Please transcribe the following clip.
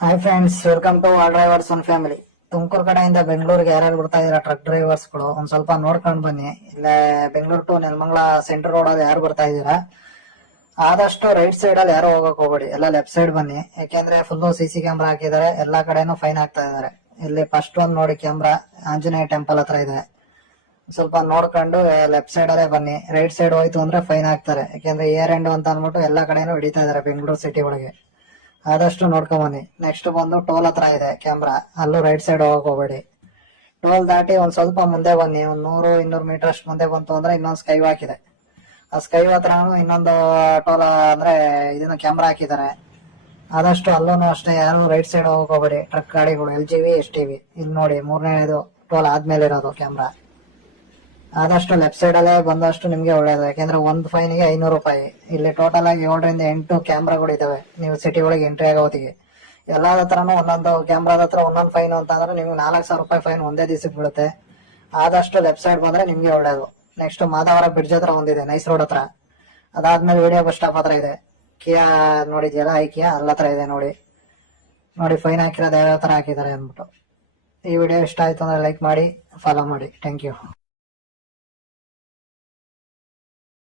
Hi friends, welcome to all drivers one family. Tumakuru ಕಡೆಯಿಂದ ಬೆಂಗಳೂರಿಗೆ ಯಾರ್ಯಾರು ಬರ್ತಾ ಇದೀರಾ ಟ್ರಕ್ ಡ್ರೈವರ್ಸ್ಗಳು ಒಂದ್ ಸ್ವಲ್ಪ ನೋಡ್ಕೊಂಡ್ ಬನ್ನಿ. ಇಲ್ಲೇ Bengaluru to Nelamangala centre road ಅಲ್ಲಿ ಯಾರು ಬರ್ತಾ ಇದೀರಾ ಆದಷ್ಟು ರೈಟ್ ಸೈಡ್ ಅಲ್ಲಿ ಯಾರು ಹೋಗಕ್ ಹೋಗ್ಬೇಡಿ, ಎಲ್ಲ ಲೆಫ್ಟ್ ಸೈಡ್ ಬನ್ನಿ. ಯಾಕೆಂದ್ರೆ ಫುಲ್ CC ಕ್ಯಾಮ್ರಾ ಹಾಕಿದ್ದಾರೆ, ಎಲ್ಲಾ ಕಡೆನೂ ಫೈನ್ ಹಾಕ್ತಾ ಇದಾರೆ. ಇಲ್ಲಿ ಫಸ್ಟ್ ಒಂದ್ ನೋಡಿ ಕ್ಯಾಮ್ರಾ ಆಂಜನೇಯ ಟೆಂಪಲ್ ಹತ್ರ ಇದೆ. ಸ್ವಲ್ಪ ನೋಡ್ಕೊಂಡು ಲೆಫ್ಟ್ ಸೈಡ್ ಅಲ್ಲೇ ಬನ್ನಿ. ರೈಟ್ ಸೈಡ್ ಹೋಯ್ತು ಅಂದ್ರೆ ಫೈನ್ ಹಾಕ್ತಾರೆ. ಯಾಕೆಂದ್ರೆ ಏರ್ ಎಂಡ್ ಅಂತ ಅಂದ್ಬಿಟ್ಟು ಎಲ್ಲಾ ಕಡೆನೂ ಹಿಡಿತಾ ಇದಾರೆ ಬೆಂಗಳೂರು ಸಿಟಿ ಒಳಗೆ. ಆದಷ್ಟು ನೋಡ್ಕೊಂಡ್ ಬನ್ನಿ. ನೆಕ್ಸ್ಟ್ ಬಂದು ಟೋಲ್ ಹತ್ರ ಇದೆ ಕ್ಯಾಮ್ರಾ, ಅಲ್ಲೂ ರೈಟ್ ಸೈಡ್ ಹೋಗಕ್ ಹೋಗ್ಬೇಡಿ. ಟೋಲ್ ದಾಟಿ ಒಂದ್ ಸ್ವಲ್ಪ ಮುಂದೆ ಬನ್ನಿ, ಒಂದ್ 100-200 ಮೀಟರ್ ಅಷ್ಟು ಮುಂದೆ ಬಂತು ಅಂದ್ರೆ ಇನ್ನೊಂದು ಸ್ಕೈ ವಾಕ್ ಇದೆ. ಆ ಸ್ಕೈ ಹತ್ರ ಇನ್ನೊಂದು ಟೋಲ್ ಅಂದ್ರೆ ಇದನ್ನ ಕ್ಯಾಮ್ರಾ ಹಾಕಿದ್ದಾರೆ. ಆದಷ್ಟು ಅಲ್ಲೂ ಅಷ್ಟೇ ಯಾರು ರೈಟ್ ಸೈಡ್ ಹೋಗಕ್ ಹೋಗ್ಬೇಡಿ. ಟ್ರಕ್ ಗಾಡಿಗಳು LGV STV ಇಲ್ಲಿ ನೋಡಿ, ಮೂರನೇದು ಟೋಲ್ ಆದ್ಮೇಲೆ ಇರೋದು ಕ್ಯಾಮ್ರಾ. ಆದಷ್ಟು ಲೆಫ್ಟ್ ಸೈಡ್ ಅಲ್ಲೇ ಬಂದಷ್ಟು ನಿಮ್ಗೆ ಒಳ್ಳೇದು. ಯಾಕೆಂದ್ರೆ ಒಂದು ಫೈನ್ಗೆ 500 ರೂಪಾಯಿ. ಇಲ್ಲಿ ಟೋಟಲ್ ಆಗಿ 7-8 ಕ್ಯಾಮ್ರಾಗಳು ಇದಾವೆ ನೀವು ಸಿಟಿ ಒಳಗೆ ಎಂಟ್ರಿ ಆಗೋ ಹೊತ್ತಿಗೆ. ಎಲ್ಲಾದ ಹತ್ರನೂ ಒಂದೊಂದು ಕ್ಯಾಮ್ರಾದ ಹತ್ರ ಒಂದೊಂದು ಫೈನ್ ಅಂತಂದ್ರೆ ನಿಮ್ಗೆ 4,000 ರೂಪಾಯಿ ಫೈನ್ ಒಂದೇ ದಿವಸಕ್ಕೆ ಬೀಳುತ್ತೆ. ಆದಷ್ಟು ಲೆಫ್ಟ್ ಸೈಡ್ ಬಂದ್ರೆ ನಿಮ್ಗೆ ಒಳ್ಳೇದು. ನೆಕ್ಸ್ಟ್ ಮಾದಾವರ ಬ್ರಿಡ್ಜ್ ಹತ್ರ ಒಂದಿದೆ, ನೈಸ್ ರೋಡ್ ಹತ್ರ. ಅದಾದ್ಮೇಲೆ ವಿಡಿಯೋ ಬಸ್ ಸ್ಟಾಪ್ ಹತ್ರ ಇದೆ. ಕಿಯಾ ನೋಡಿದ್ಯಲ್ಲ, ಐಕಿಯಾ ಅಲ್ಲ ಹತ್ರ ಇದೆ ನೋಡಿ. ಫೈನ್ ಹಾಕಿರೋದು ಯಾವ ತರ ಹಾಕಿದ್ದಾರೆ ಅಂದ್ಬಿಟ್ಟು. ಈ ವಿಡಿಯೋ ಇಷ್ಟ ಆಯ್ತು ಅಂದ್ರೆ ಲೈಕ್ ಮಾಡಿ, ಫಾಲೋ ಮಾಡಿ. Thank you.